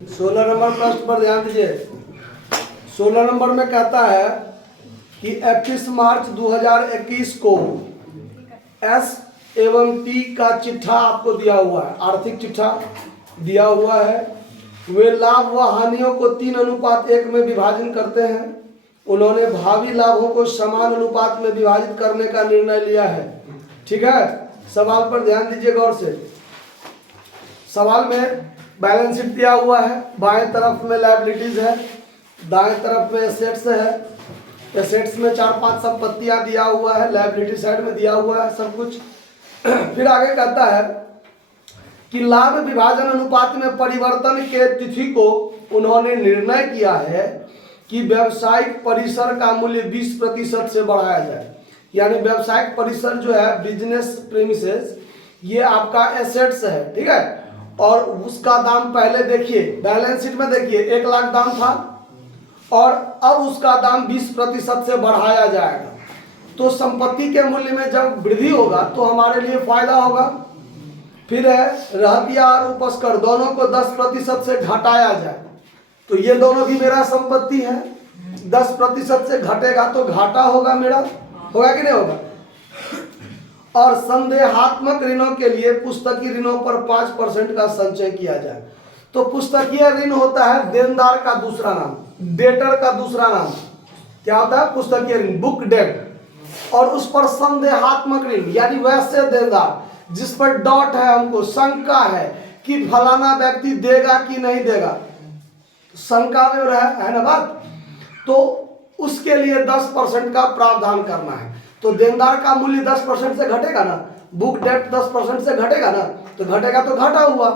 16 number प्रश्न पर ध्यान दीजिए। 16 नंबर में कहता है कि 31 मार्च 2021 को एस एवं टी का चिट्ठा आपको दिया हुआ है, आर्थिक चिट्ठा दिया हुआ है। वे लाभ व हानियों को 3:1 में विभाजन करते हैं। उन्होंने भावी लाभों को समान अनुपात में विभाजित करने का निर्णय लिया है। ठीक है, सवाल पर ध्यान दीजिए गौर से। सवाल में बैलेंस शीट दिया हुआ है, बाएं तरफ में लायबिलिटीज है, दाएं तरफ में एसेट्स है। एसेट्स में 4-5 संपत्तियां दिया हुआ है, लायबिलिटी साइड में दिया हुआ है सब कुछ। फिर आगे कहता है कि लाभ विभाजन अनुपात में परिवर्तन के तिथि को उन्होंने निर्णय किया है कि व्यावसायिक परिसर का मूल्य 20% से बढ़ाया जाए। यानी व्यावसायिक परिसर जो है, बिजनेस प्रीमिसेस, ये आपका एसेट्स है। ठीक है, और उसका दाम पहले देखिए, बैलेंस शीट में देखिए 1 लाख दाम था और अब उसका दाम 20% से बढ़ाया जाएगा। तो संपत्ति के मूल्य में जब वृद्धि होगा तो हमारे लिए फायदा होगा। फिर है रहतिया और उपस्कर दोनों को 10% से घटाया जाए। तो ये दोनों भी मेरा संपत्ति है, 10% से घटेगा तो घाटा होगा मेरा, होगा कि नहीं होगा। और संदेहात्मक ऋणों के लिए पुस्तकीय ऋणों पर 5% का संचय किया जाए। तो पुस्तकीय ऋण होता है देनदार का दूसरा नाम, डेटर का दूसरा नाम क्या होता है, पुस्तकीय ऋण, बुक डेट। और उस पर संदेहात्मक ऋण यानी वैसे देनदार जिस पर डॉट है, हमको शंका है कि फलाना व्यक्ति देगा कि नहीं देगा, शंका में है ना बात, तो उसके लिए 10% का प्रावधान करना है। तो देनदार का मूल्य 10% से घटेगा ना, बुक डेट 10% से घटेगा ना, तो घटेगा तो घाटा हुआ।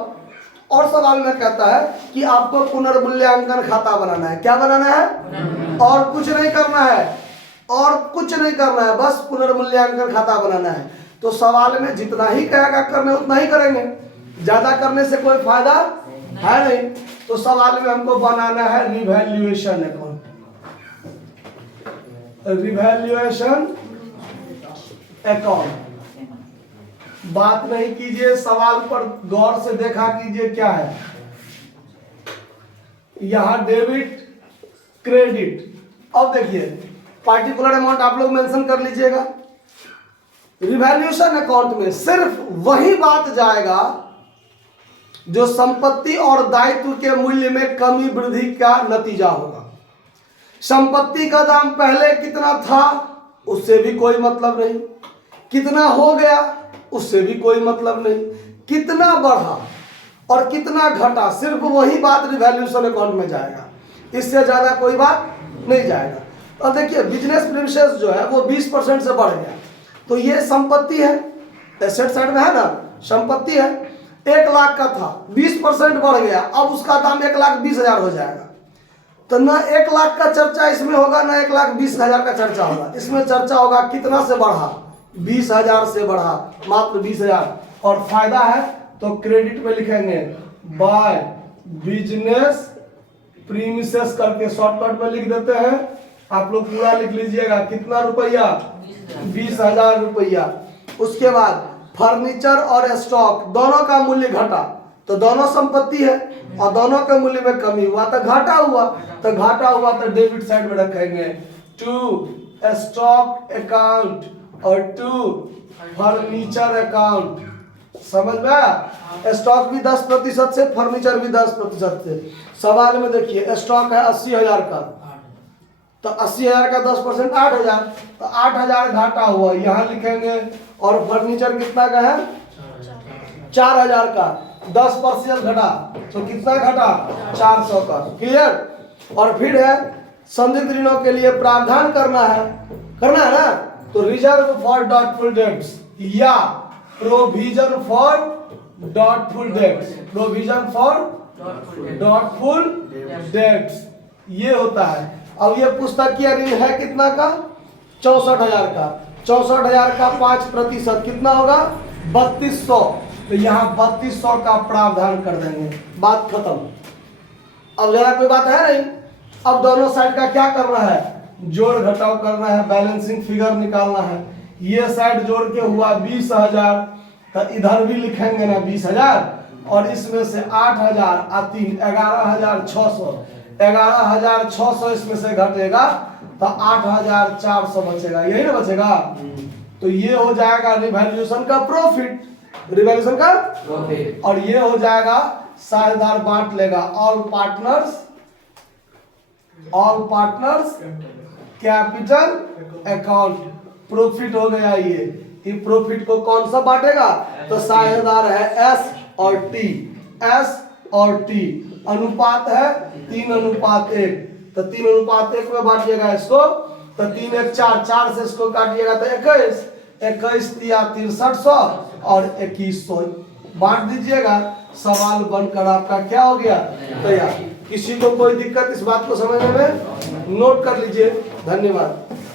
और सवाल में कहता है कि आपको पुनर्मूल्यांकन खाता बनाना है। क्या बनाना है? और कुछ नहीं करना है, और कुछ नहीं करना है, बस पुनर्मूल्यांकन खाता बनाना है। तो सवाल में जितना ही कहेगा करने उतना ही करेंगे, ज्यादा करने से कोई फायदा है नहीं। तो सवाल में हमको बनाना है रिवैल्यूएशन अकाउंट, रिवैल्यूएशन अकाउंट। बात नहीं कीजिए, सवाल पर गौर से देखा कीजिए क्या है। यहां डेबिट क्रेडिट। अब देखिए पार्टिकुलर अमाउंट आप लोग मेंशन कर लीजिएगा। रिवैल्यूएशन अकाउंट में सिर्फ वही बात जाएगा जो संपत्ति और दायित्व के मूल्य में कमी वृद्धि का नतीजा होगा। संपत्ति का दाम पहले कितना था उससे भी कोई मतलब नहीं, कितना हो गया उससे भी कोई मतलब नहीं, कितना बढ़ा और कितना घटा, सिर्फ वही बात रिवैल्यूएशन अकाउंट में जाएगा, इससे ज्यादा कोई बात नहीं जाएगा। और देखिए बिजनेस प्रीमिसेस जो है वो 20% से बढ़ गया, तो ये संपत्ति है, एसेट साइड में है ना, संपत्ति है। 1 लाख का था, 20% बढ़ गया, अब उसका दाम 1,20,000 हो जाएगा। तो ना 1 लाख का चर्चा इसमें होगा, ना 1,20,000 का चर्चा होगा। इसमें चर्चा होगा कितना से बढ़ा, 20,000 से बढ़ा, मात्र 20,000। और फायदा है तो क्रेडिट में लिखेंगे बाय बिजनेस प्रीमिसेस करके शॉर्टकट में लिख देते हैं। आप लोग पूरा लिख लीजिएगा, कितना रुपया, 20,000 रुपया। उसके बाद फर्नीचर और स्टॉक दोनों का मूल्य घटा, तो दोनों संपत्ति है और दोनों के मूल्य में कमी हुआ तो घाटा हुआ, तो घाटा हुआ तो डेबिट साइड में रखेंगे टू स्टॉक अकाउंट और टू फर्नीचर अकाउंट। समझ में आया? स्टॉक भी 10% से, फर्नीचर भी 10% से। सवाल में देखिए स्टॉक है 80,000 का, तो 80,000 का 10% 8,000, तो 8,000 घाटा हुआ, यहाँ लिखेंगे। और फर्नीचर कितना का है, 4,000 का, 10% घटा, तो कितना घटा, 400 का। क्लियर? और फिर है संदिग्ध ऋणों के लिए प्रावधान करना है ना, तो रिजर्व फॉर डॉटफुल डेट्स या provision for doubtful debts, provision for doubtful debts ये होता है। अब ये पुस्तकीय ऋण है कितना का, 64,000 का, 64,000 का 5% कितना होगा, 3,200। तो यहाँ 3,200 का प्रावधान कर देंगे, बात खत्म। अब जरा कोई बात है नहीं। अब दोनों साइड का क्या करना है, जोड़ घटाव करना है, बैलेंसिंग फिगर निकालना है। ये साइड जोड़ के हुआ 20,000, तो इधर भी लिखेंगे ना 20,000, और इसमें से 8,000 और 3 11,600, 11,600 इसमें से घटेगा तो 8,400 बचेगा, यही ना बचेगा। तो ये हो जाएगा रिवैल्यूएशन का प्रॉफिट, रिवैल्यूएशन का प्रॉफिट। और ये हो जाएगा साझेदार बांट लेगा, all partners capital account, profit हो गया ये प्रॉफिट को कौन सा बांटेगा, तो साझेदार है एस और टी, एस और टी, अनुपात है 3:1, तो 3:1 में बांटिएगा इसको, तो 3 1 4, 4 से इसको काटिएगा तो 21, 21 तिया 6300 और 2100 बांट दीजिएगा। सवाल बनकर आपका क्या हो गया, तैयार। किसी को कोई दिक्कत इस बात को समझने में, नोट कर लीजिए। धन्यवाद।